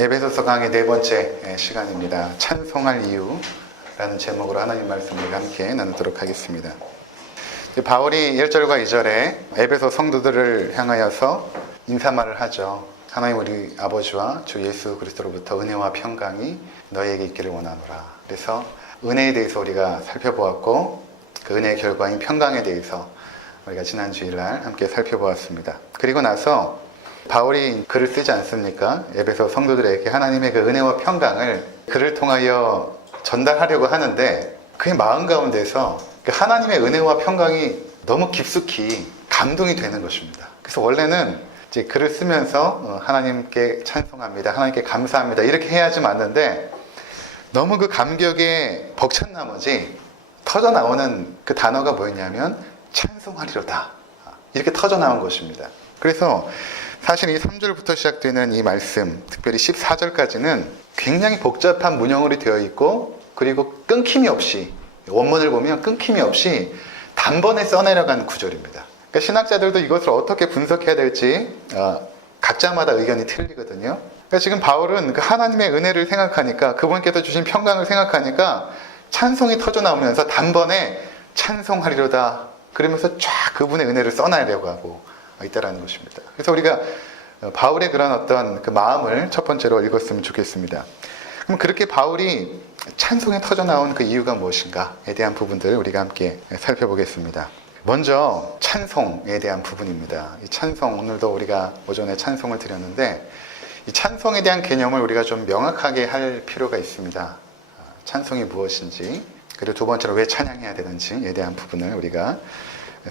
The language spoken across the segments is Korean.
에베소서 강의 네 번째 시간입니다. 찬송할 이유라는 제목으로 하나님 말씀을 함께 나누도록 하겠습니다. 바울이 1절과 2절에 에베소 성도들을 향하여서 인사말을 하죠. 하나님 우리 아버지와 주 예수 그리스도로부터 은혜와 평강이 너희에게 있기를 원하노라. 그래서 은혜에 대해서 우리가 살펴보았고 그 은혜의 결과인 평강에 대해서 우리가 지난 주일날 함께 살펴보았습니다. 그리고 나서 바울이 글을 쓰지 않습니까? 에베소 성도들에게 하나님의 그 은혜와 평강을 그를 통하여 전달하려고 하는데 그의 마음 가운데서 그 하나님의 은혜와 평강이 너무 깊숙이 감동이 되는 것입니다. 그래서 원래는 이제 글을 쓰면서 하나님께 찬송합니다, 하나님께 감사합니다 이렇게 해야지 맞는데 너무 그 감격에 벅찬 나머지 터져 나오는 그 단어가 뭐였냐면 찬송하리로다 이렇게 터져 나온 것입니다. 그래서 사실 이 3절부터 시작되는 이 말씀, 특별히 14절까지는 굉장히 복잡한 문형으로 되어 있고 그리고 끊김이 없이, 원문을 보면 끊김이 없이 단번에 써내려간 구절입니다. 그러니까 신학자들도 이것을 어떻게 분석해야 될지 각자마다 의견이 틀리거든요. 그러니까 지금 바울은 그 하나님의 은혜를 생각하니까, 그분께서 주신 평강을 생각하니까 찬송이 터져 나오면서 단번에 찬송하리로다 그러면서 쫙 그분의 은혜를 써내려고 하고 있다라는 것입니다. 그래서 우리가 바울의 그런 어떤 그 마음을 첫 번째로 읽었으면 좋겠습니다. 그럼 그렇게 바울이 찬송에 터져 나온 그 이유가 무엇인가에 대한 부분들을 우리가 함께 살펴보겠습니다. 먼저 찬송에 대한 부분입니다. 이 찬송, 오늘도 우리가 오전에 찬송을 드렸는데 이 찬송에 대한 개념을 우리가 좀 명확하게 할 필요가 있습니다. 찬송이 무엇인지, 그리고 두 번째로 왜 찬양해야 되는지에 대한 부분을 우리가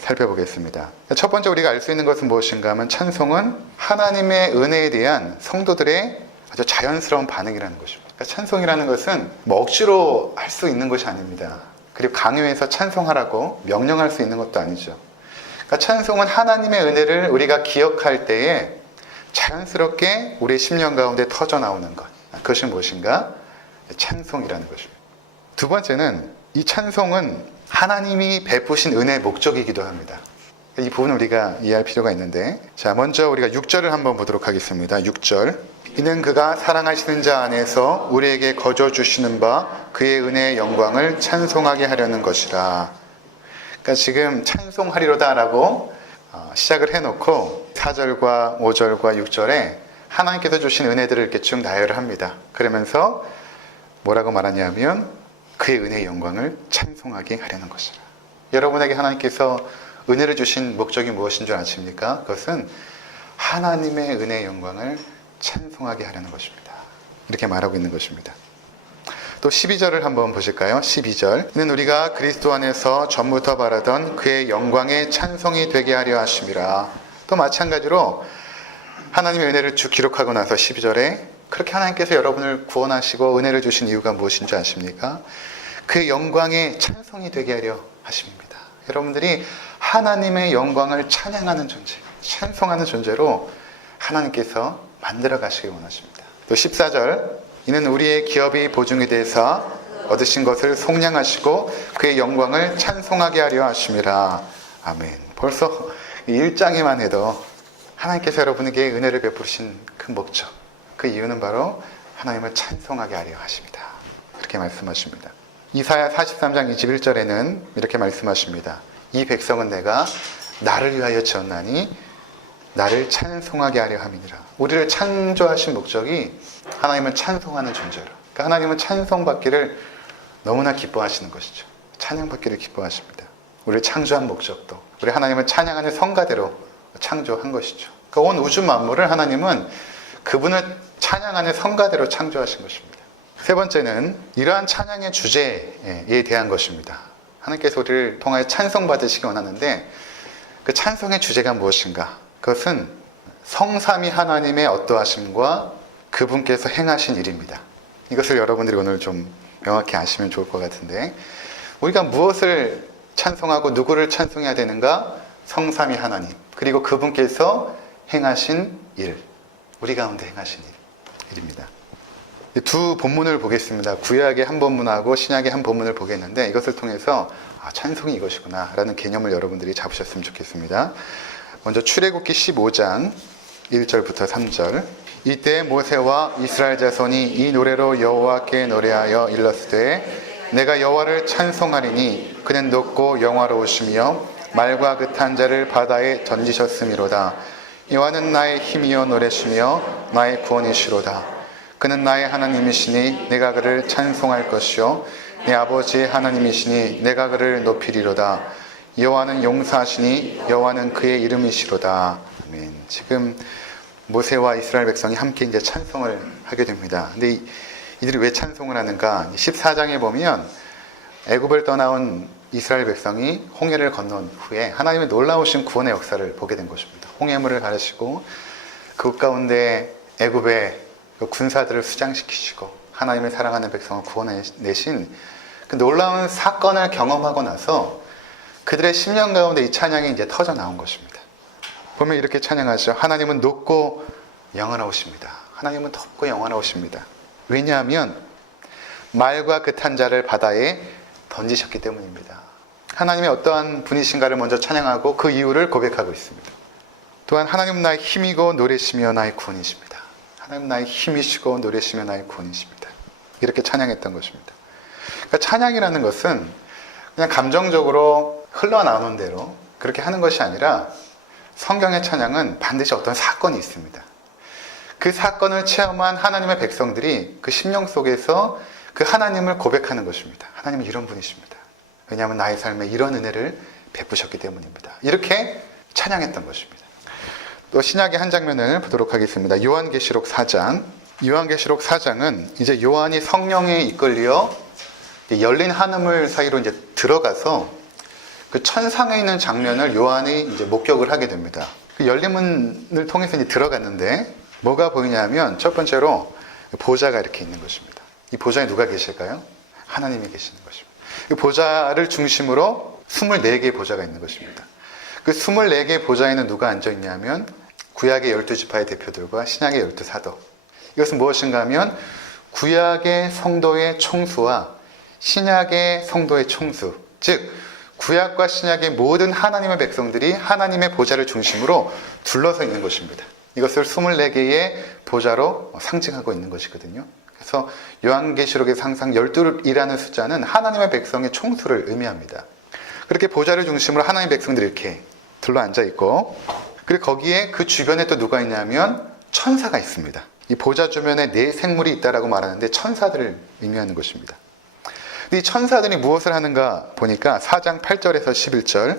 살펴보겠습니다. 첫 번째 우리가 알 수 있는 것은 무엇인가 하면 찬송은 하나님의 은혜에 대한 성도들의 아주 자연스러운 반응이라는 것입니다. 그러니까 찬송이라는 것은 뭐 억지로 할 수 있는 것이 아닙니다. 그리고 강요해서 찬송하라고 명령할 수 있는 것도 아니죠. 그러니까 찬송은 하나님의 은혜를 우리가 기억할 때에 자연스럽게 우리의 심령 가운데 터져 나오는 것, 그것이 무엇인가? 찬송이라는 것입니다. 두 번째는 이 찬송은 하나님이 베푸신 은혜의 목적이기도 합니다. 이 부분을 우리가 이해할 필요가 있는데, 자, 먼저 우리가 6절을 한번 보도록 하겠습니다. 6절. 이는 그가 사랑하시는 자 안에서 우리에게 거저 주시는 바 그의 은혜의 영광을 찬송하게 하려는 것이라. 그러니까 지금 찬송하리로다 라고 시작을 해놓고 4절과 5절과 6절에 하나님께서 주신 은혜들을 이렇게 쭉 나열을 합니다. 그러면서 뭐라고 말하냐면 그의 은혜의 영광을 찬송하게 하려는 것이라. 여러분에게 하나님께서 은혜를 주신 목적이 무엇인 줄 아십니까? 그것은 하나님의 은혜의 영광을 찬송하게 하려는 것입니다. 이렇게 말하고 있는 것입니다. 또 12절을 한번 보실까요? 12절. 이는 우리가 그리스도 안에서 전부터 바라던 그의 영광의 찬송이 되게 하려 하심이라. 또 마찬가지로 하나님의 은혜를 쭉 기록하고 나서 12절에 그렇게 하나님께서 여러분을 구원하시고 은혜를 주신 이유가 무엇인지 아십니까? 그 영광의 찬송이 되게 하려 하십니다. 여러분들이 하나님의 영광을 찬양하는 존재, 찬송하는 존재로 하나님께서 만들어 가시길 원하십니다. 또 14절, 이는 우리의 기업이 보증이 되사 얻으신 것을 속량하시고 그의 영광을 찬송하게 하려 하심이라. 아멘. 벌써 이 1장에만 해도 하나님께서 여러분에게 은혜를 베푸신 그 목적, 그 이유는 바로 하나님을 찬송하게 하려 하십니다. 그렇게 말씀하십니다. 이사야 43장 21절에는 이렇게 말씀하십니다. 이 백성은 내가 나를 위하여 지었나니 나를 찬송하게 하려 함이니라. 우리를 창조하신 목적이 하나님을 찬송하는 존재로, 그러니까 하나님은 찬송받기를 너무나 기뻐하시는 것이죠. 찬양받기를 기뻐하십니다. 우리를 창조한 목적도 우리 하나님을 찬양하는 성가대로 창조한 것이죠. 그러니까 온 우주 만물을 하나님은 그분을 찬양하는 성가대로 창조하신 것입니다. 세 번째는 이러한 찬양의 주제에 대한 것입니다. 하나님께서 우리를 통하여 찬송받으시기 원하는데 그 찬송의 주제가 무엇인가? 그것은 성삼위 하나님의 어떠하심과 그분께서 행하신 일입니다. 이것을 여러분들이 오늘 좀 명확히 아시면 좋을 것 같은데, 우리가 무엇을 찬송하고 누구를 찬송해야 되는가? 성삼위 하나님, 그리고 그분께서 행하신 일, 우리 가운데 행하신 일입니다. 두 본문을 보겠습니다. 구약의 한 본문하고 신약의 한 본문을 보겠는데 이것을 통해서 찬송이 이것이구나 라는 개념을 여러분들이 잡으셨으면 좋겠습니다. 먼저 출애굽기 15장 1절부터 3절. 이때 모세와 이스라엘 자손이 이 노래로 여호와께 노래하여 일렀으되 내가 여호와를 찬송하리니 그는 높고 영화로우시며 말과 그탄 자를 바다에 던지셨음이로다. 여호와는 나의 힘이요 노래시며 나의 구원이시로다. 그는 나의 하나님이시니 내가 그를 찬송할 것이요 내 아버지의 하나님이시니 내가 그를 높이리로다. 여호와는 용사하시니 여호와는 그의 이름이시로다. 아멘. 지금 모세와 이스라엘 백성이 함께 이제 찬송을 하게 됩니다. 근데 이들이 왜 찬송을 하는가? 14장에 보면 애굽을 떠나온 이스라엘 백성이 홍해를 건넌 후에 하나님의 놀라우신 구원의 역사를 보게 된 것입니다. 홍해물을 가르시고 그 가운데 애굽의 군사들을 수장시키시고 하나님을 사랑하는 백성을 구원해내신 그 놀라운 사건을 경험하고 나서 그들의 심령 가운데 이 찬양이 이제 터져 나온 것입니다. 보면 이렇게 찬양하죠. 하나님은 높고 영원하십니다. 하나님은 높고 영원하십니다. 왜냐하면 말과 그탄 자를 바다에 던지셨기 때문입니다. 하나님의 어떠한 분이신가를 먼저 찬양하고 그 이유를 고백하고 있습니다. 또한 하나님은 나의 힘이고 노래시며 나의 구원이십니다. 하나님은 나의 힘이시고 노래시며 나의 구원이십니다. 이렇게 찬양했던 것입니다. 그러니까 찬양이라는 것은 그냥 감정적으로 흘러나오는 대로 그렇게 하는 것이 아니라 성경의 찬양은 반드시 어떤 사건이 있습니다. 그 사건을 체험한 하나님의 백성들이 그 심령 속에서 그 하나님을 고백하는 것입니다. 하나님은 이런 분이십니다. 왜냐하면 나의 삶에 이런 은혜를 베푸셨기 때문입니다. 이렇게 찬양했던 것입니다. 또 신약의 한 장면을 보도록 하겠습니다. 요한계시록 4장. 요한계시록 4장은 이제 요한이 성령에 이끌려 열린 하늘 사이로 이제 들어가서 그 천상에 있는 장면을 요한이 이제 목격을 하게 됩니다. 그 열린 문을 통해서 이제 들어갔는데 뭐가 보이냐면 첫 번째로 보좌가 이렇게 있는 것입니다. 이 보좌에 누가 계실까요? 하나님이 계시는 것입니다. 이 보좌를 중심으로 24개의 보좌가 있는 것입니다. 그 24개의 보좌에는 누가 앉아 있냐면 구약의 12지파의 대표들과 신약의 12사도. 이것은 무엇인가 하면 구약의 성도의 총수와 신약의 성도의 총수, 즉 구약과 신약의 모든 하나님의 백성들이 하나님의 보좌를 중심으로 둘러서 있는 것입니다. 이것을 24개의 보좌로 상징하고 있는 것이거든요. 그래서 요한계시록에서 항상 12이라는 숫자는 하나님의 백성의 총수를 의미합니다. 그렇게 보좌를 중심으로 하나님의 백성들이 이렇게 둘러 앉아 있고, 그리고 거기에 그 주변에 또 누가 있냐면 천사가 있습니다. 이 보좌 주변에 4 생물이 있다라고 말하는데 천사들을 의미하는 것입니다. 이 천사들이 무엇을 하는가 보니까 4장 8절에서 11절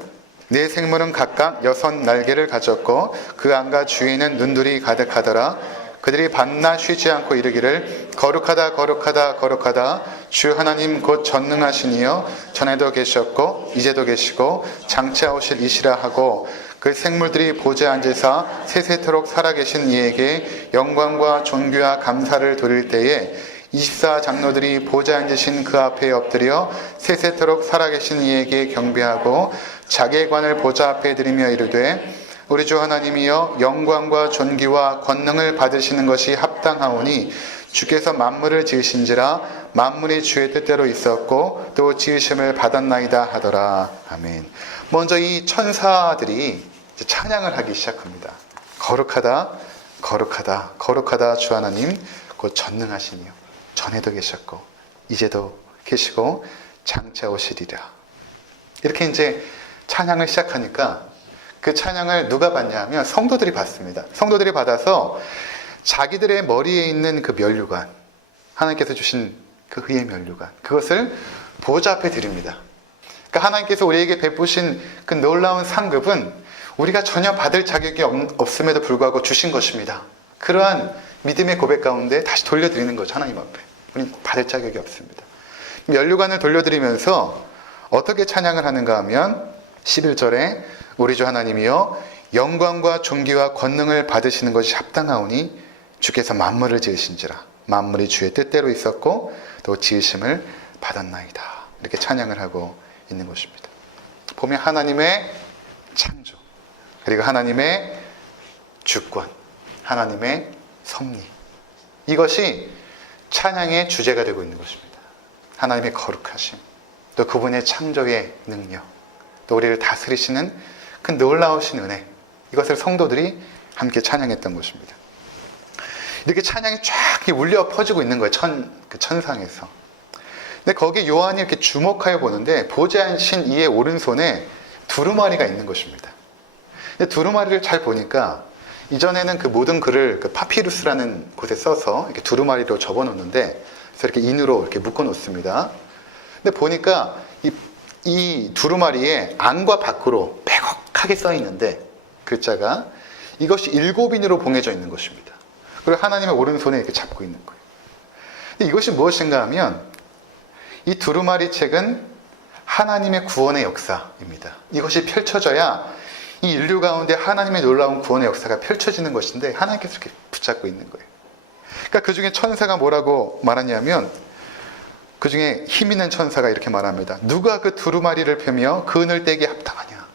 4 생물은 각각 6 날개를 가졌고 그 안과 주위에는 눈들이 가득하더라. 그들이 밤낮 쉬지 않고 이르기를 거룩하다 거룩하다 거룩하다 주 하나님 곧 전능하신 이여 전에도 계셨고 이제도 계시고 장차오실 이시라 하고 그 생물들이 보좌에 앉으사 세세토록 살아계신 이에게 영광과 존귀와 감사를 돌릴 때에 24 장로들이 보좌에 앉으신 그 앞에 엎드려 세세토록 살아계신 이에게 경배하고 자기의 관을 보좌 앞에 드리며 이르되 우리 주 하나님이여 영광과 존귀와 권능을 받으시는 것이 합당하오니 주께서 만물을 지으신지라 만물이 주의 뜻대로 있었고 또 지으심을 받았나이다 하더라. 아멘. 먼저 이 천사들이 찬양을 하기 시작합니다. 거룩하다 거룩하다 거룩하다 주 하나님 곧 전능하시니요 전에도 계셨고 이제도 계시고 장차 오시리라. 이렇게 이제 찬양을 시작하니까 그 찬양을 누가 받냐 하면 성도들이 받습니다. 성도들이 받아서 자기들의 머리에 있는 그 면류관, 하나님께서 주신 그 의의 면류관, 그것을 보좌 앞에 드립니다. 그러니까 하나님께서 우리에게 베푸신 그 놀라운 상급은 우리가 전혀 받을 자격이 없음에도 불구하고 주신 것입니다. 그러한 믿음의 고백 가운데 다시 돌려드리는 거죠. 하나님 앞에. 우리는 받을 자격이 없습니다. 면류관을 돌려드리면서 어떻게 찬양을 하는가 하면 11절에 우리 주 하나님이여 영광과 존귀와 권능을 받으시는 것이 합당하오니 주께서 만물을 지으신지라 만물이 주의 뜻대로 있었고 또 지으심을 받았나이다. 이렇게 찬양을 하고 있는 것입니다. 보면 하나님의 창조, 그리고 하나님의 주권, 하나님의 섭리, 이것이 찬양의 주제가 되고 있는 것입니다. 하나님의 거룩하심, 또 그분의 창조의 능력, 또 우리를 다스리시는 그 놀라우신 은혜, 이것을 성도들이 함께 찬양했던 것입니다. 이렇게 찬양이 쫙 울려 퍼지고 있는 거예요. 그 천상에서. 근데 거기 요한이 이렇게 주목하여 보는데 보좌에 앉으신 이의 오른손에 두루마리가 있는 것입니다. 근데 두루마리를 잘 보니까 이전에는 그 모든 글을 그 파피루스라는 곳에 써서 이렇게 두루마리로 접어 놓는데 그래서 이렇게 인으로 이렇게 묶어 놓습니다. 근데 보니까 이 두루마리에 안과 밖으로 빼곡하게 써 있는데 글자가 이것이 7인으로 봉해져 있는 것입니다. 그리고 하나님의 오른손에 이렇게 잡고 있는 거예요. 근데 이것이 무엇인가 하면 이 두루마리 책은 하나님의 구원의 역사입니다. 이것이 펼쳐져야 이 인류 가운데 하나님의 놀라운 구원의 역사가 펼쳐지는 것인데 하나님께서 이렇게 붙잡고 있는 거예요. 그러니까 그 중에 천사가 뭐라고 말하냐면 그 중에 힘 있는 천사가 이렇게 말합니다. 누가 그 두루마리를 펴며 그 은을 떼기에 합당하냐.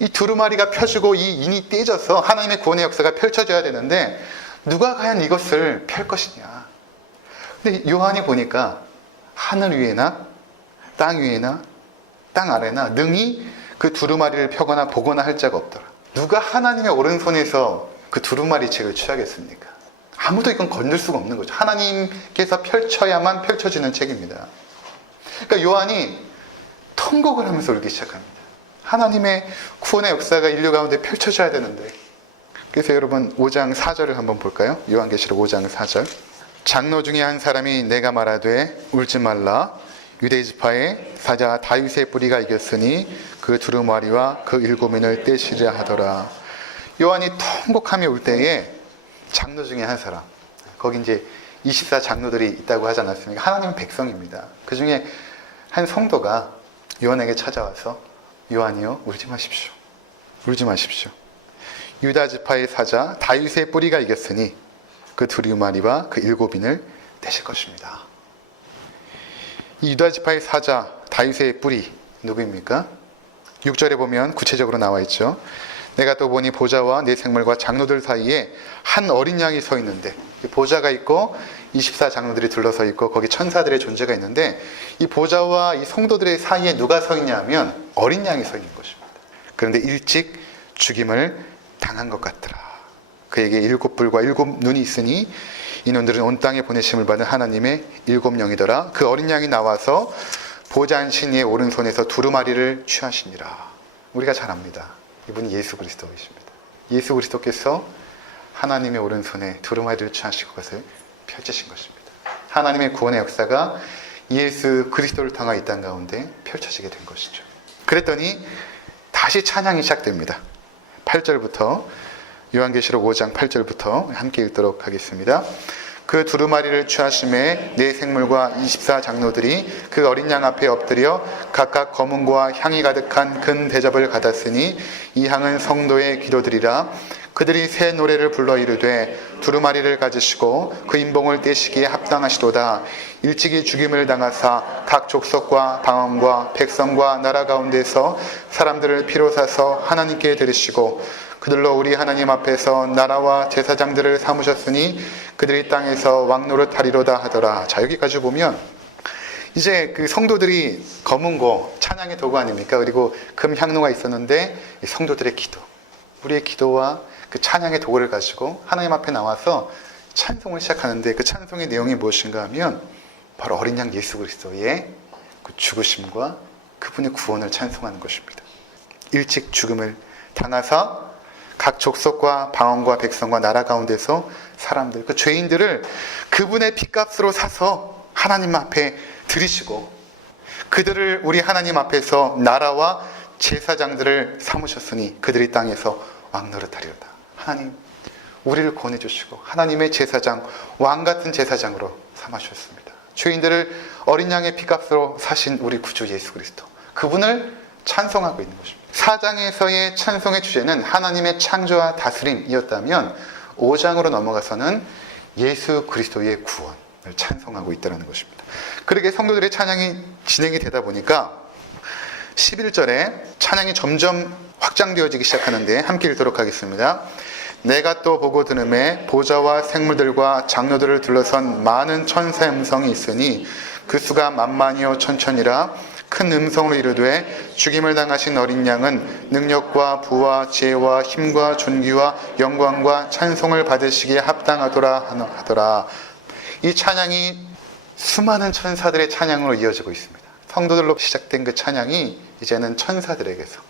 이 두루마리가 펴지고 이 인이 떼져서 하나님의 구원의 역사가 펼쳐져야 되는데 누가 과연 이것을 펼 것이냐. 근데 요한이 보니까 하늘 위에나 땅 위에나 땅 아래나 능히 그 두루마리를 펴거나 보거나 할 자가 없더라. 누가 하나님의 오른손에서 그 두루마리 책을 취하겠습니까? 아무도 이건 건들 수가 없는 거죠. 하나님께서 펼쳐야만 펼쳐지는 책입니다. 그러니까 요한이 통곡을 하면서 울기 시작합니다. 하나님의 구원의 역사가 인류 가운데 펼쳐져야 되는데. 그래서 여러분 5장 4절을 한번 볼까요? 요한계시록 5장 4절. 장로 중에 한 사람이 내가 말하되 울지 말라. 유대 지파의 사자 다윗의 뿌리가 이겼으니 그 두루마리와 그 7인을 떼시려 하더라. 요한이 통곡하며 울 때에 장로 중에 한 사람, 거기 이제 24 장로들이 있다고 하지 않았습니까? 하나님은 백성입니다. 그 중에 한 성도가 요한에게 찾아와서 요한이요, 울지 마십시오. 울지 마십시오. 유다 지파의 사자 다윗의 뿌리가 이겼으니 그 두루마리와 그 7인을 떼실 것입니다. 이 유다 지파의 사자 다윗의 뿌리 누구입니까? 6절에 보면 구체적으로 나와 있죠. 내가 또 보니 보좌와 내 생물과 장로들 사이에 한 어린 양이 서 있는데, 보좌가 있고 24 장로들이 둘러서 있고 거기 천사들의 존재가 있는데 이 보좌와 이 성도들의 사이에 누가 서 있냐면 어린 양이 서 있는 것입니다. 그런데 일찍 죽임을 당한 것 같더라. 그에게 7뿔과 7눈이 있으니 이 눈들은 온 땅에 보내심을 받은 하나님의 7영이더라. 그 어린 양이 나와서 보좌 앉으신 이의 오른손에서 두루마리를 취하시니라. 우리가 잘 압니다. 이분이 예수 그리스도이십니다. 예수 그리스도께서 하나님의 오른손에 두루마리를 취하시고 그것을 펼치신 것입니다. 하나님의 구원의 역사가 예수 그리스도를 통하 이 땅 가운데 펼쳐지게 된 것이죠. 그랬더니 다시 찬양이 시작됩니다. 8절부터 요한계시록 5장 8절부터 함께 읽도록 하겠습니다. 그 두루마리를 취하심에 네 생물과 24 장로들이 그 어린 양 앞에 엎드려 각각 검은고와 향이 가득한 큰 대접을 받았으니 이 향은 성도의 기도들이라. 그들이 새 노래를 불러 이르되 두루마리를 가지시고 그 인봉을 떼시기에 합당하시도다. 일찍이 죽임을 당하사 각 족속과 방언과 백성과 나라 가운데서 사람들을 피로 사서 하나님께 드리시고 그들로 우리 하나님 앞에서 나라와 제사장들을 삼으셨으니 그들이 땅에서 왕노릇하리로다 하더라. 자, 여기까지 보면 이제 그 성도들이 검은고 찬양의 도구 아닙니까? 그리고 금 향로가 있었는데 성도들의 기도, 우리의 기도와 그 찬양의 도구를 가지고 하나님 앞에 나와서 찬송을 시작하는데 그 찬송의 내용이 무엇인가 하면 바로 어린 양 예수 그리스도의 그 죽으심과 그분의 구원을 찬송하는 것입니다. 일찍 죽음을 당하사 각 족속과 방언과 백성과 나라 가운데서 사람들, 그 죄인들을 그분의 핏값으로 사서 하나님 앞에 드리시고 그들을 우리 하나님 앞에서 나라와 제사장들을 삼으셨으니 그들이 땅에서 왕노릇하리로다. 하나님, 우리를 구원해 주시고 하나님의 제사장, 왕같은 제사장으로 삼아주셨습니다. 죄인들을 어린 양의 핏값으로 사신 우리 구주 예수 그리스도, 그분을 찬송하고 있는 것입니다. 4장에서의 찬송의 주제는 하나님의 창조와 다스림이었다면 5장으로 넘어가서는 예수 그리스도의 구원을 찬송하고 있다는 것입니다. 그렇게 성도들의 찬양이 진행이 되다 보니까 11절에 찬양이 점점 확장되어지기 시작하는데 함께 읽도록 하겠습니다. 내가 또 보고 들음에 보좌와 생물들과 장로들을 둘러선 많은 천사의 음성이 있으니 그 수가 만만이요 천천이라. 큰 음성으로 이르되 죽임을 당하신 어린 양은 능력과 부와 지혜와 힘과 존귀와 영광과 찬송을 받으시기에 합당하더라 하더라. 이 찬양이 수많은 천사들의 찬양으로 이어지고 있습니다. 성도들로 시작된 그 찬양이 이제는 천사들에게서,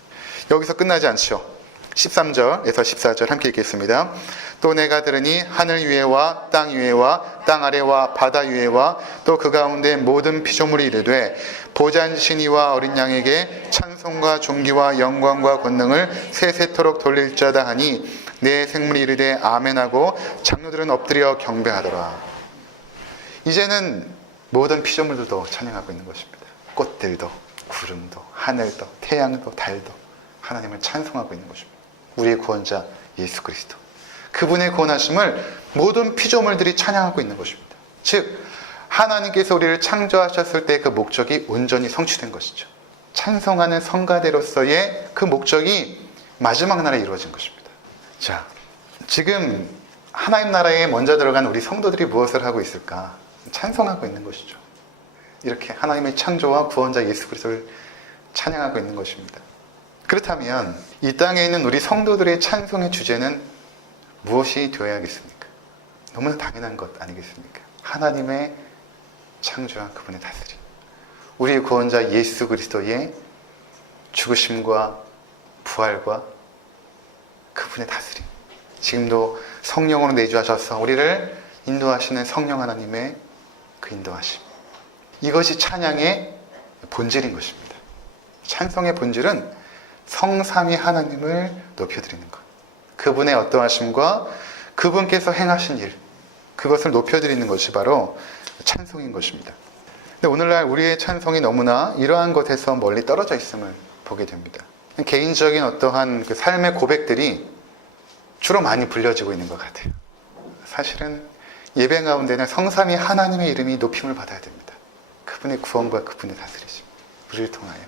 여기서 끝나지 않죠. 13절에서 14절 함께 읽겠습니다. 또 내가 들으니 하늘 위에와 땅 위에와 땅 아래와 바다 위에와 또 그 가운데 모든 피조물이 이르되 보좌 앉으신 이와 어린 양에게 찬송과 존귀와 영광과 권능을 세세토록 돌릴 자다 하니 내 생물이 이르되 아멘하고 장로들은 엎드려 경배하더라. 이제는 모든 피조물들도 찬양하고 있는 것입니다. 꽃들도, 구름도, 하늘도, 태양도, 달도 하나님을 찬송하고 있는 것입니다. 우리의 구원자 예수 그리스도, 그분의 구원하심을 모든 피조물들이 찬양하고 있는 것입니다. 즉 하나님께서 우리를 창조하셨을 때 그 목적이 온전히 성취된 것이죠. 찬송하는 성가대로서의 그 목적이 마지막 날에 이루어진 것입니다. 자, 지금 하나님 나라에 먼저 들어간 우리 성도들이 무엇을 하고 있을까? 찬송하고 있는 것이죠. 이렇게 하나님의 창조와 구원자 예수 그리스도를 찬양하고 있는 것입니다. 그렇다면 이 땅에 있는 우리 성도들의 찬송의 주제는 무엇이 되어야겠습니까? 너무나 당연한 것 아니겠습니까? 하나님의 창조와 그분의 다스림, 우리의 구원자 예수 그리스도의 죽으심과 부활과 그분의 다스림, 지금도 성령으로 내주하셔서 우리를 인도하시는 성령 하나님의 그 인도하심, 이것이 찬양의 본질인 것입니다. 찬송의 본질은 성삼위 하나님을 높여드리는 것, 그분의 어떠하심과 그분께서 행하신 일, 그것을 높여드리는 것이 바로 찬송인 것입니다. 근데 오늘날 우리의 찬송이 너무나 이러한 것에서 멀리 떨어져 있음을 보게 됩니다. 개인적인 어떠한 그 삶의 고백들이 주로 많이 불려지고 있는 것 같아요. 사실은 예배 가운데는 성삼위 하나님의 이름이 높임을 받아야 됩니다. 그분의 구원과 그분의 다스리심, 우리를 통하여,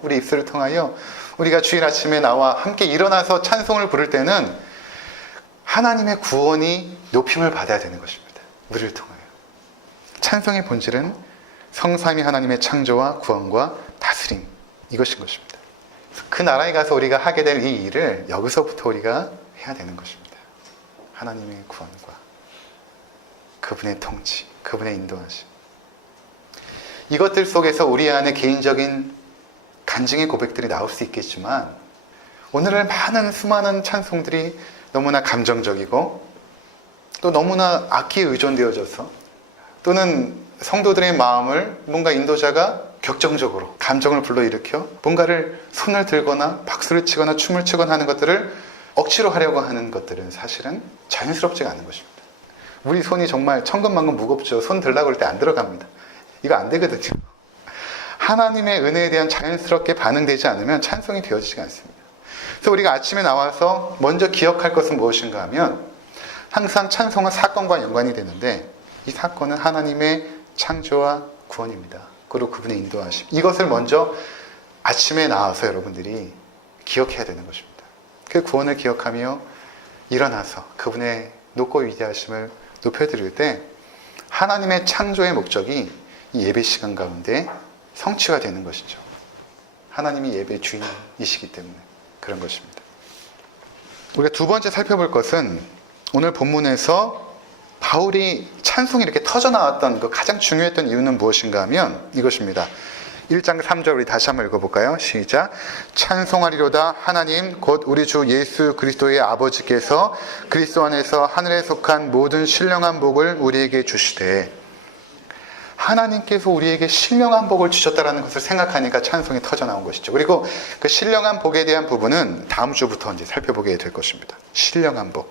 우리 입술을 통하여 우리가 주일 아침에 나와 함께 일어나서 찬송을 부를 때는 하나님의 구원이 높임을 받아야 되는 것입니다. 우리를 통하여. 찬송의 본질은 성삼위 하나님의 창조와 구원과 다스림, 이것인 것입니다. 그 나라에 가서 우리가 하게 될 이 일을 여기서부터 우리가 해야 되는 것입니다. 하나님의 구원과 그분의 통치, 그분의 인도하심, 이것들 속에서 우리 안에 개인적인 간증의 고백들이 나올 수 있겠지만, 오늘날 많은 수많은 찬송들이 너무나 감정적이고 또 너무나 악기에 의존되어져서, 또는 성도들의 마음을 뭔가 인도자가 격정적으로 감정을 불러일으켜 뭔가를 손을 들거나 박수를 치거나 춤을 추거나 하는 것들을 억지로 하려고 하는 것들은 사실은 자연스럽지가 않은 것입니다. 우리 손이 정말 천근만근 무겁죠. 손 들라고 할 때 안 들어갑니다. 이거 안 되거든요. 하나님의 은혜에 대한 자연스럽게 반응되지 않으면 찬송이 되어지지가 않습니다. 그래서 우리가 아침에 나와서 먼저 기억할 것은 무엇인가 하면, 항상 찬송은 사건과 연관이 되는데 이 사건은 하나님의 창조와 구원입니다. 그리고 그분의 인도하심, 이것을 먼저 아침에 나와서 여러분들이 기억해야 되는 것입니다. 그 구원을 기억하며 일어나서 그분의 높고 위대하심을 높여드릴 때 하나님의 창조의 목적이 이 예배 시간 가운데 성취가 되는 것이죠. 하나님이 예배 주인이시기 때문에 그런 것입니다. 우리가 두 번째 살펴볼 것은, 오늘 본문에서 바울이 찬송이 이렇게 터져나왔던 그 가장 중요했던 이유는 무엇인가 하면 이것입니다. 1장 3절 우리 다시 한번 읽어볼까요? 시작. 찬송하리로다 하나님 곧 우리 주 예수 그리스도의 아버지께서 그리스도 안에서 하늘에 속한 모든 신령한 복을 우리에게 주시되, 하나님께서 우리에게 신령한 복을 주셨다는 것을 생각하니까 찬송이 터져나온 것이죠. 그리고 그 신령한 복에 대한 부분은 다음 주부터 이제 살펴보게 될 것입니다. 신령한 복,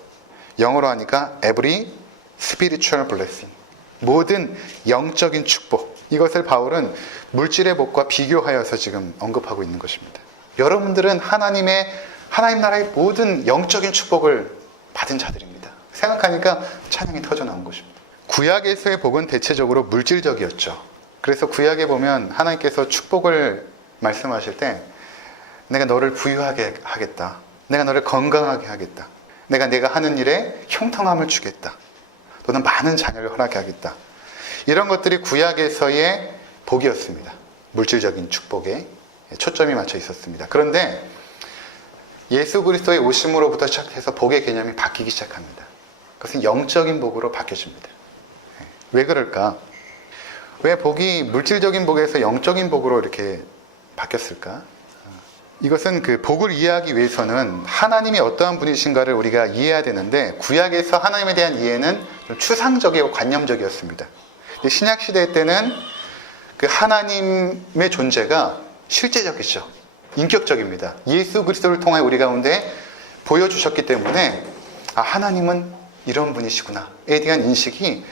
영어로 하니까 every spiritual blessing, 모든 영적인 축복, 이것을 바울은 물질의 복과 비교하여서 지금 언급하고 있는 것입니다. 여러분들은 하나님 나라의 모든 영적인 축복을 받은 자들입니다. 생각하니까 찬양이 터져나온 것입니다. 구약에서의 복은 대체적으로 물질적이었죠. 그래서 구약에 보면 하나님께서 축복을 말씀하실 때, 내가 너를 부유하게 하겠다, 내가 너를 건강하게 하겠다, 내가 하는 일에 형통함을 주겠다, 또는 많은 자녀를 허락하게 하겠다, 이런 것들이 구약에서의 복이었습니다. 물질적인 축복에 초점이 맞춰 있었습니다. 그런데 예수 그리스도의 오심으로부터 시작해서 복의 개념이 바뀌기 시작합니다. 그것은 영적인 복으로 바뀌어집니다. 왜 그럴까? 왜 복이 물질적인 복에서 영적인 복으로 이렇게 바뀌었을까? 이것은 그 복을 이해하기 위해서는 하나님이 어떠한 분이신가를 우리가 이해해야 되는데, 구약에서 하나님에 대한 이해는 좀 추상적이고 관념적이었습니다. 신약 시대 때는 그 하나님의 존재가 실제적이죠. 인격적입니다. 예수 그리스도를 통해 우리 가운데 보여주셨기 때문에 하나님은 이런 분이시구나에 대한 인식이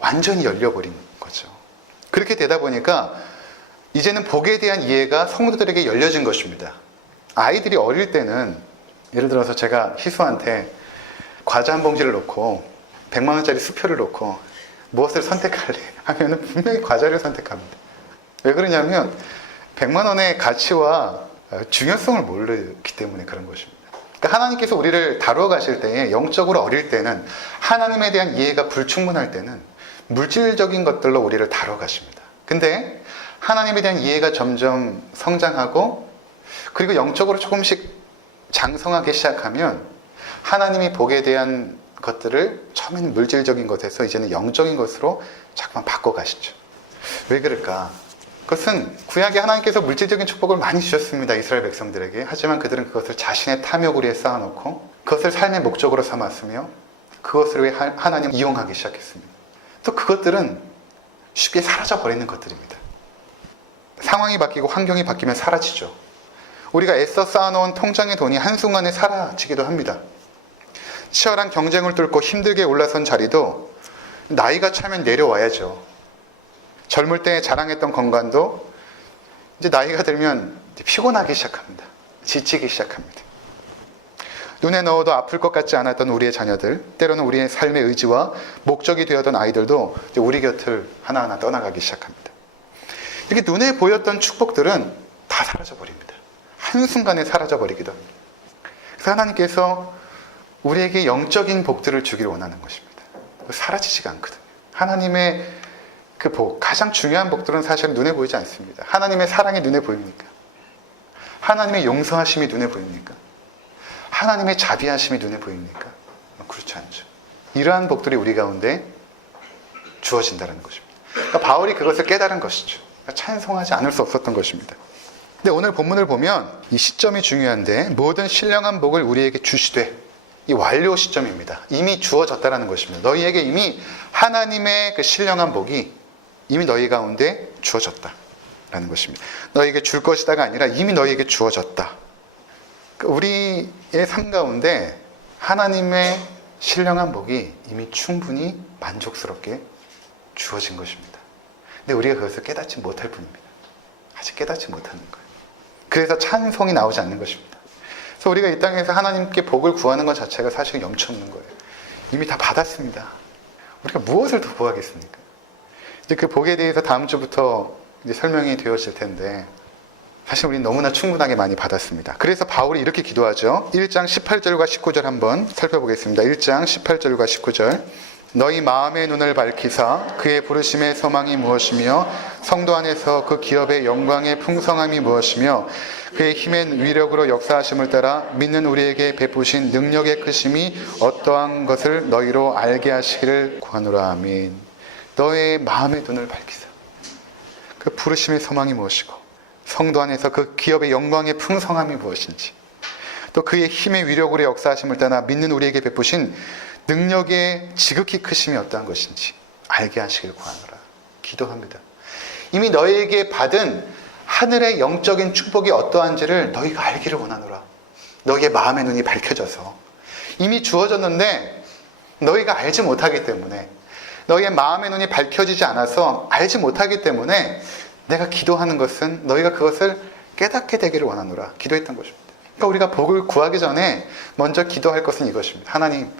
완전히 열려버린 거죠. 그렇게 되다 보니까 이제는 복에 대한 이해가 성도들에게 열려진 것입니다. 아이들이 어릴 때는, 예를 들어서 제가 희수한테 과자 한 봉지를 놓고 100만 원짜리 수표를 놓고 무엇을 선택할래? 하면 분명히 과자를 선택합니다. 왜 그러냐면 100만 원의 가치와 중요성을 모르기 때문에 그런 것입니다. 그러니까 하나님께서 우리를 다루어 가실 때에, 영적으로 어릴 때는, 하나님에 대한 이해가 불충분할 때는 물질적인 것들로 우리를 다루어 가십니다. 근데 하나님에 대한 이해가 점점 성장하고, 그리고 영적으로 조금씩 장성하기 시작하면 하나님이 복에 대한 것들을 처음에는 물질적인 것에서 이제는 영적인 것으로 자꾸만 바꿔가시죠. 왜 그럴까? 그것은 구약에 하나님께서 물질적인 축복을 많이 주셨습니다. 이스라엘 백성들에게. 하지만 그들은 그것을 자신의 탐욕을 위해 쌓아놓고 그것을 삶의 목적으로 삼았으며 그것을 위해 하나님을 이용하기 시작했습니다. 또 그것들은 쉽게 사라져버리는 것들입니다. 상황이 바뀌고 환경이 바뀌면 사라지죠. 우리가 애써 쌓아놓은 통장의 돈이 한순간에 사라지기도 합니다. 치열한 경쟁을 뚫고 힘들게 올라선 자리도 나이가 차면 내려와야죠. 젊을 때 자랑했던 건강도 이제 나이가 들면 피곤하기 시작합니다. 지치기 시작합니다. 눈에 넣어도 아플 것 같지 않았던 우리의 자녀들, 때로는 우리의 삶의 의지와 목적이 되었던 아이들도 이제 우리 곁을 하나하나 떠나가기 시작합니다. 이렇게 눈에 보였던 축복들은 다 사라져버립니다. 한순간에 사라져버리기도 합니다. 그래서 하나님께서 우리에게 영적인 복들을 주기를 원하는 것입니다. 사라지지가 않거든요. 하나님의 그 복, 가장 중요한 복들은 사실 눈에 보이지 않습니다. 하나님의 사랑이 눈에 보입니까? 하나님의 용서하심이 눈에 보입니까? 하나님의 자비하심이 눈에 보입니까? 그렇지 않죠. 이러한 복들이 우리 가운데 주어진다는 것입니다. 그러니까 바울이 그것을 깨달은 것이죠. 그러니까 찬송하지 않을 수 없었던 것입니다. 근데 오늘 본문을 보면 이 시점이 중요한데, 모든 신령한 복을 우리에게 주시되, 이 완료 시점입니다. 이미 주어졌다는 것입니다. 너희에게 이미 하나님의 그 신령한 복이 이미 너희 가운데 주어졌다라는 것입니다. 너희에게 줄 것이다가 아니라 이미 너희에게 주어졌다. 우리의 삶 가운데 하나님의 신령한 복이 이미 충분히 만족스럽게 주어진 것입니다. 근데 우리가 그것을 깨닫지 못할 뿐입니다. 아직 깨닫지 못하는 거예요. 그래서 찬송이 나오지 않는 것입니다. 그래서 우리가 이 땅에서 하나님께 복을 구하는 것 자체가 사실 염치 없는 거예요. 이미 다 받았습니다. 우리가 무엇을 더 구하겠습니까? 이제 그 복에 대해서 다음 주부터 이제 설명이 되어질 텐데, 사실 우리는 너무나 충분하게 많이 받았습니다. 그래서 바울이 이렇게 기도하죠. 1장 18절과 19절 한번 살펴보겠습니다. 1장 18절과 19절. 너희 마음의 눈을 밝히사 그의 부르심의 소망이 무엇이며 성도 안에서 그 기업의 영광의 풍성함이 무엇이며 그의 힘의 위력으로 역사하심을 따라 믿는 우리에게 베푸신 능력의 크심이 어떠한 것을 너희로 알게 하시기를 구하노라. 아멘. 너의 마음의 눈을 밝히사 그 부르심의 소망이 무엇이고 성도 안에서 그 기업의 영광의 풍성함이 무엇인지, 또 그의 힘의 위력으로 역사하심을 따라 믿는 우리에게 베푸신 능력의 지극히 크심이 어떠한 것인지 알게 하시길 구하노라. 기도합니다. 이미 너희에게 받은 하늘의 영적인 축복이 어떠한지를 너희가 알기를 원하노라. 너희의 마음의 눈이 밝혀져서 이미 주어졌는데 너희가 알지 못하기 때문에, 너희의 마음의 눈이 밝혀지지 않아서 알지 못하기 때문에 내가 기도하는 것은 너희가 그것을 깨닫게 되기를 원하노라. 기도했던 것입니다. 그러니까 우리가 복을 구하기 전에 먼저 기도할 것은 이것입니다. 하나님,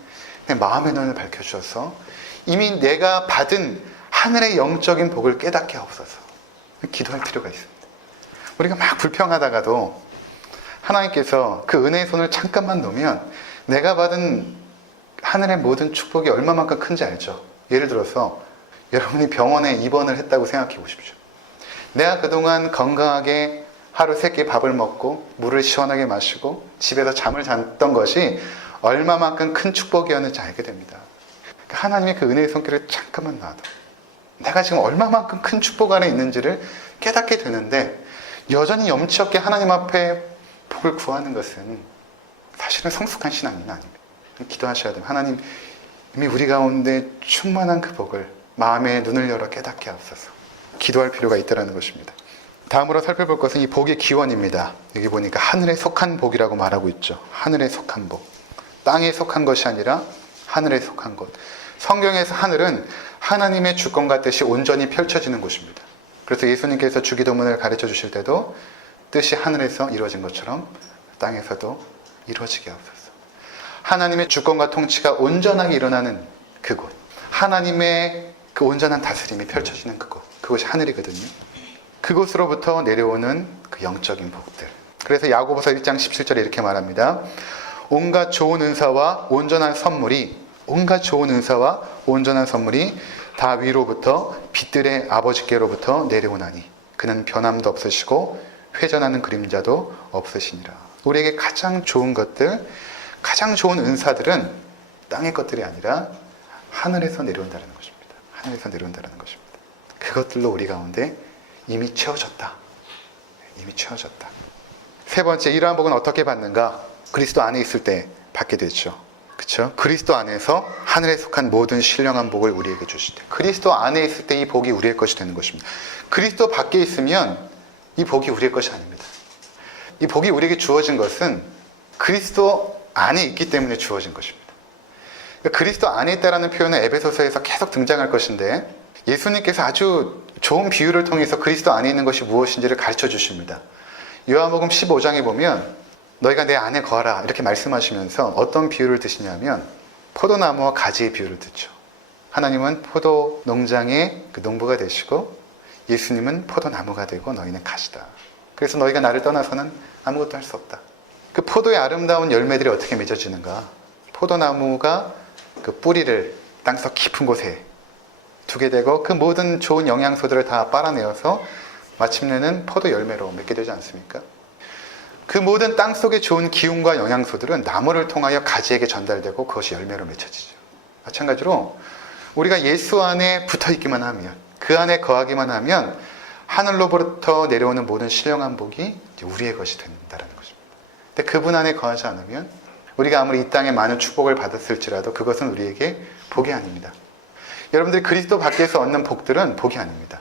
내 마음의 눈을 밝혀주셔서 이미 내가 받은 하늘의 영적인 복을 깨닫게 하옵소서. 기도할 필요가 있습니다. 우리가 막 불평하다가도 하나님께서 그 은혜의 손을 잠깐만 놓으면 내가 받은 하늘의 모든 축복이 얼마만큼 큰지 알죠. 예를 들어서 여러분이 병원에 입원을 했다고 생각해 보십시오. 내가 그동안 건강하게 하루 3끼 밥을 먹고 물을 시원하게 마시고 집에서 잠을 잤던 것이 얼마만큼 큰 축복이었는지 알게 됩니다. 하나님의 그 은혜의 손길을 잠깐만 놔도 내가 지금 얼마만큼 큰 축복 안에 있는지를 깨닫게 되는데, 여전히 염치 없게 하나님 앞에 복을 구하는 것은 사실은 성숙한 신앙은 아닙니다. 기도하셔야 됩니다. 하나님, 이미 우리 가운데 충만한 그 복을 마음의 눈을 열어 깨닫게 하옵소서. 기도할 필요가 있다는 것입니다. 다음으로 살펴볼 것은 이 복의 기원입니다. 여기 보니까 하늘에 속한 복이라고 말하고 있죠. 하늘에 속한 복. 땅에 속한 것이 아니라 하늘에 속한 것. 성경에서 하늘은 하나님의 주권과 뜻이 온전히 펼쳐지는 곳입니다. 그래서 예수님께서 주기도문을 가르쳐 주실 때도 뜻이 하늘에서 이루어진 것처럼 땅에서도 이루어지게 하옵소서. 하나님의 주권과 통치가 온전하게 일어나는 그곳, 하나님의 그 온전한 다스림이 펼쳐지는 그곳, 그것이 하늘이거든요. 그곳으로부터 내려오는 그 영적인 복들. 그래서 야고보서 1장 17절에 이렇게 말합니다. 온갖 좋은 은사와 온전한 선물이 다 위로부터 빛들의 아버지께로부터 내려오나니 그는 변함도 없으시고 회전하는 그림자도 없으시니라. 우리에게 가장 좋은 것들, 가장 좋은 은사들은 땅의 것들이 아니라 하늘에서 내려온다는 것입니다. 하늘에서 내려온다는 것입니다. 그것들로 우리 가운데 이미 채워졌다. 이미 채워졌다. 세 번째, 이러한 복은 어떻게 받는가? 그리스도 안에 있을 때 받게 되죠. 그렇죠? 그리스도 안에서 하늘에 속한 모든 신령한 복을 우리에게 주실 때, 그리스도 안에 있을 때 이 복이 우리의 것이 되는 것입니다. 그리스도 밖에 있으면 이 복이 우리의 것이 아닙니다. 이 복이 우리에게 주어진 것은 그리스도 안에 있기 때문에 주어진 것입니다. 그러니까 그리스도 안에 있다라는 표현은 에베소서에서 계속 등장할 것인데, 예수님께서 아주 좋은 비유를 통해서 그리스도 안에 있는 것이 무엇인지를 가르쳐 주십니다. 요한복음 15장에 보면 너희가 내 안에 거하라 이렇게 말씀하시면서 어떤 비유를 드시냐면 포도나무와 가지의 비유를 듣죠. 하나님은 포도 농장의 그 농부가 되시고 예수님은 포도나무가 되고 너희는 가지다. 그래서 너희가 나를 떠나서는 아무것도 할 수 없다. 그 포도의 아름다운 열매들이 어떻게 맺어지는가? 포도나무가 그 뿌리를 땅속 깊은 곳에 두게 되고 그 모든 좋은 영양소들을 다 빨아내어서 마침내는 포도 열매로 맺게 되지 않습니까? 그 모든 땅속의 좋은 기운과 영양소들은 나무를 통하여 가지에게 전달되고 그것이 열매로 맺혀지죠. 마찬가지로 우리가 예수 안에 붙어있기만 하면, 그 안에 거하기만 하면 하늘로부터 내려오는 모든 신령한 복이 우리의 것이 된다는 것입니다. 근데 그분 안에 거하지 않으면 우리가 아무리 이 땅에 많은 축복을 받았을지라도 그것은 우리에게 복이 아닙니다. 여러분들이 그리스도 밖에서 얻는 복들은 복이 아닙니다.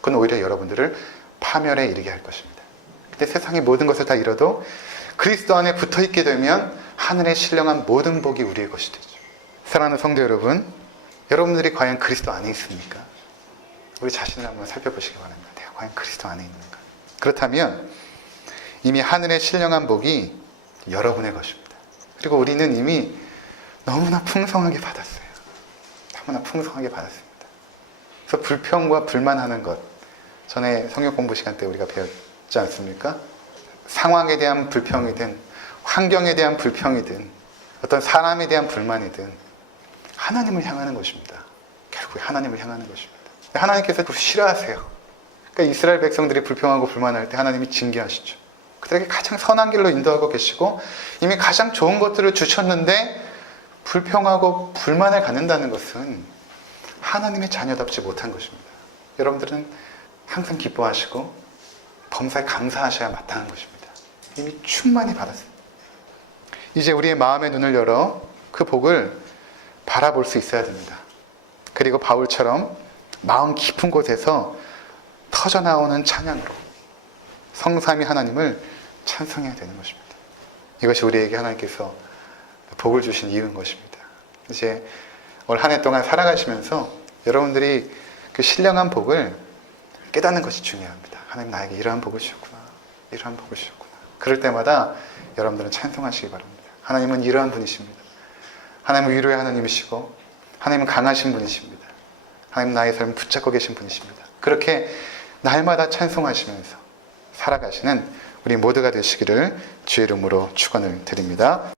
그건 오히려 여러분들을 파멸에 이르게 할 것입니다. 근데 세상의 모든 것을 다 잃어도 그리스도 안에 붙어있게 되면 하늘의 신령한 모든 복이 우리의 것이 되죠. 사랑하는 성도 여러분, 여러분들이 과연 그리스도 안에 있습니까? 우리 자신을 한번 살펴보시기 바랍니다. 내가 과연 그리스도 안에 있는가? 그렇다면 이미 하늘의 신령한 복이 여러분의 것입니다. 그리고 우리는 이미 너무나 풍성하게 받았어요. 너무나 풍성하게 받았습니다. 그래서 불평과 불만하는 것, 전에 성경 공부 시간 때 우리가 배웠지 않습니까? 상황에 대한 불평이든 환경에 대한 불평이든 어떤 사람에 대한 불만이든 하나님을 향하는 것입니다. 결국에 하나님을 향하는 것입니다. 하나님께서 그걸 싫어하세요. 그러니까 이스라엘 백성들이 불평하고 불만할 때 하나님이 징계하시죠. 그들에게 가장 선한 길로 인도하고 계시고 이미 가장 좋은 것들을 주셨는데 불평하고 불만을 갖는다는 것은 하나님의 자녀답지 못한 것입니다. 여러분들은 항상 기뻐하시고 범사에 감사하셔야 마땅한 것입니다. 이미 충만히 받았습니다. 이제 우리의 마음의 눈을 열어 그 복을 바라볼 수 있어야 됩니다. 그리고 바울처럼 마음 깊은 곳에서 터져나오는 찬양으로 성삼위 하나님을 찬송해야 되는 것입니다. 이것이 우리에게 하나님께서 복을 주신 이유인 것입니다. 이제 올 한 해 동안 살아가시면서 여러분들이 그 신령한 복을 깨닫는 것이 중요합니다. 하나님 나에게 이러한 복을 주셨구나. 이러한 복을 주셨구나. 그럴 때마다 여러분들은 찬송하시기 바랍니다. 하나님은 이러한 분이십니다. 하나님은 위로의 하나님이시고 하나님은 강하신 분이십니다. 하나님 나의 삶을 붙잡고 계신 분이십니다. 그렇게 날마다 찬송하시면서 살아가시는 우리 모두가 되시기를 주의 이름으로 축원을 드립니다.